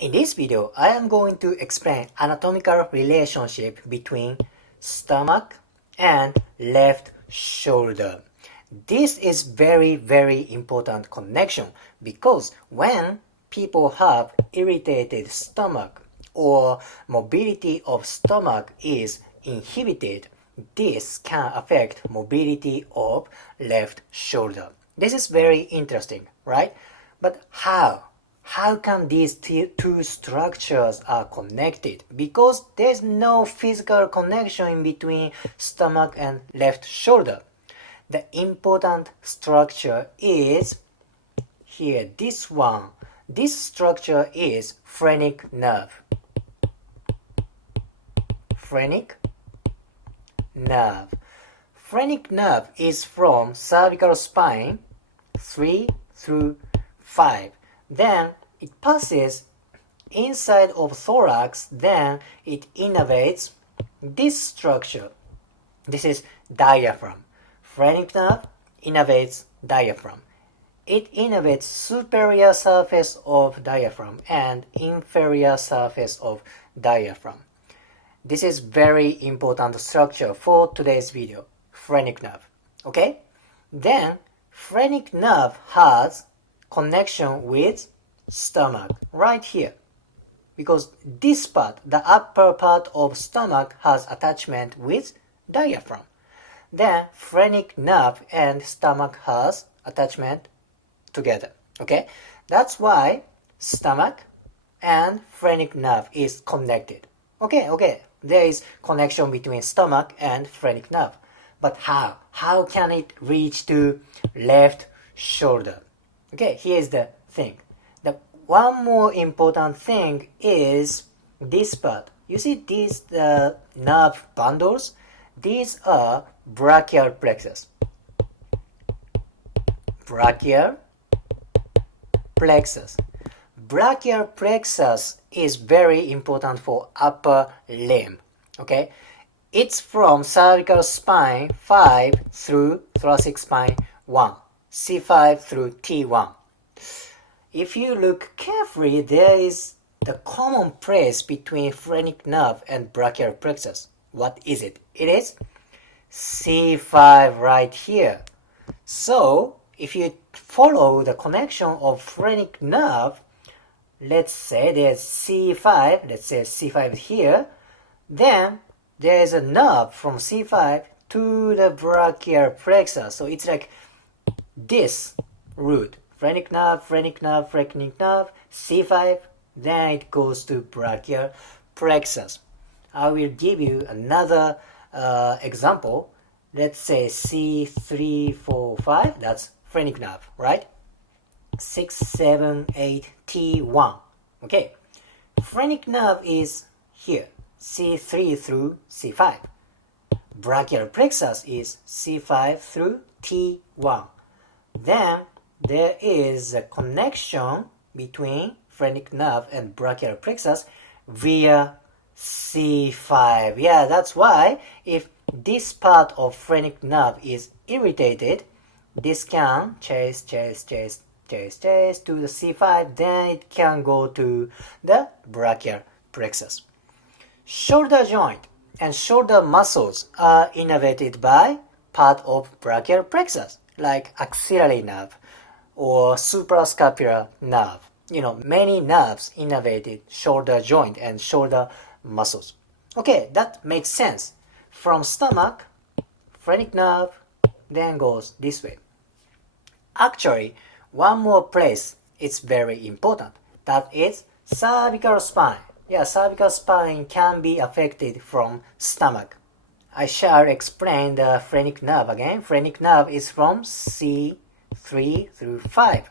In this video, I am going to explain anatomical relationship between stomach and left shoulder. This is very important connection because when people have irritated stomach or mobility of stomach is inhibited, this can affect mobility of left shoulder. This is very interesting, right? But how? How can these two structures are connected? Because there's no physical connection in between stomach and left shoulder. The important structure is here, this one. This structure is phrenic nerve. Phrenic nerve. Phrenic nerve is from cervical spine 3 through 5. Then it passes inside of thorax, then it innervates this structure. This is diaphragm. Phrenic nerve innervates diaphragm. It innervates superior surface of diaphragm and inferior surface of diaphragm. This is very important structure for today's video, phrenic nerve. Okay? Then phrenic nerve has connection with stomach right here, because this part, the upper part of stomach, has attachment with diaphragm. Then phrenic nerve and stomach has attachment together. Okay, that's why stomach and phrenic nerve is connected. Okay, there is connection between stomach and phrenic nerve. But how can it reach to left shoulder? Okay, here's the thing. The one more important thing is this part. You see these nerve bundles? These are brachial plexus. Brachial plexus. Brachial plexus is very important for upper limb. Okay, it's from cervical spine 5 through thoracic spine 1. C5 through T1. If you look carefully, there is the common place between phrenic nerve and brachial plexus. What is it? It is C5 right here. So, if you follow the connection of phrenic nerve, let's say there's C5, let's say C5 here, then there is a nerve from C5 to the brachial plexus. So it's like this route, phrenic nerve, C5, then it goes to brachial plexus. I will give you another example. Let's say C3, 4, 5, that's phrenic nerve, right? 6, 7, 8, T1. Okay, phrenic nerve is here, C3 through C5. Brachial plexus is C5 through T1. Then there is a connection between phrenic nerve and brachial plexus via C5. Yeah, that's why if this part of phrenic nerve is irritated, this can chase to the C5, then it can go to the brachial plexus. Shoulder joint and shoulder muscles are innervated by part of brachial plexus, like axillary nerve or suprascapular nerve. You know, many nerves innervated shoulder joint and shoulder muscles. Okay, that makes sense. From stomach, phrenic nerve, then goes this way. Actually, one more place is very important. That is cervical spine. Yeah, cervical spine can be affected from stomach. I shall explain the phrenic nerve again. Phrenic nerve is from C3 through 5.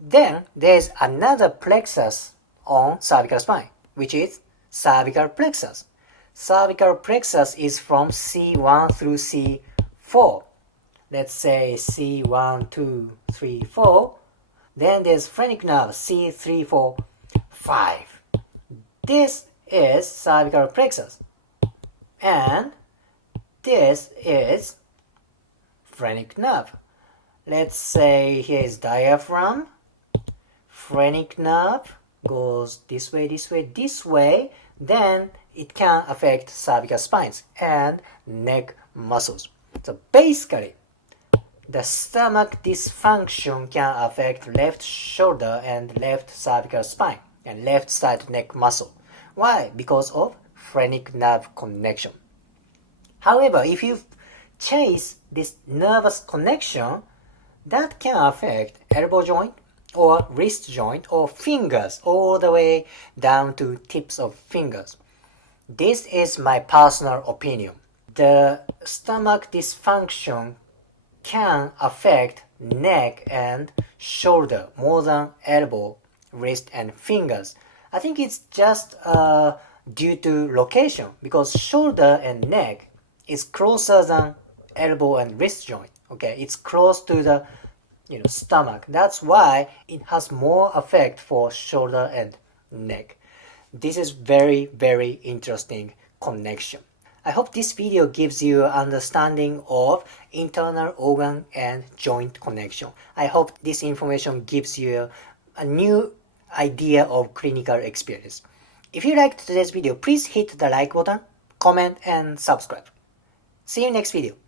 Then there's another plexus on cervical spine, which is cervical plexus. Cervical plexus is from C1 through C4. Let's say C1, 2, 3, 4. Then there's phrenic nerve C3, 4, 5. This is cervical plexus. And this is phrenic nerve. Let's say here is diaphragm, phrenic nerve, goes this way, this way, then it can affect cervical spines and neck muscles. So basically, the stomach dysfunction can affect left shoulder and left cervical spine and left side neck muscle. Why? Because of phrenic nerve connection. However, if you chase this nervous connection, that can affect elbow joint or wrist joint or fingers all the way down to tips of fingers. This is my personal opinion. The stomach dysfunction can affect neck and shoulder more than elbow, wrist, and fingers. I think it's just due to location, because shoulder and neck is closer than elbow and wrist joint. Okay, it's close to the stomach. That's why it has more effect for shoulder and neck. This is very, very interesting connection. I hope this video gives you an understanding of internal organ and joint connection. I hope this information gives you a new idea of clinical experience. If you liked today's video, please hit the like button, comment, and subscribe. See you next video.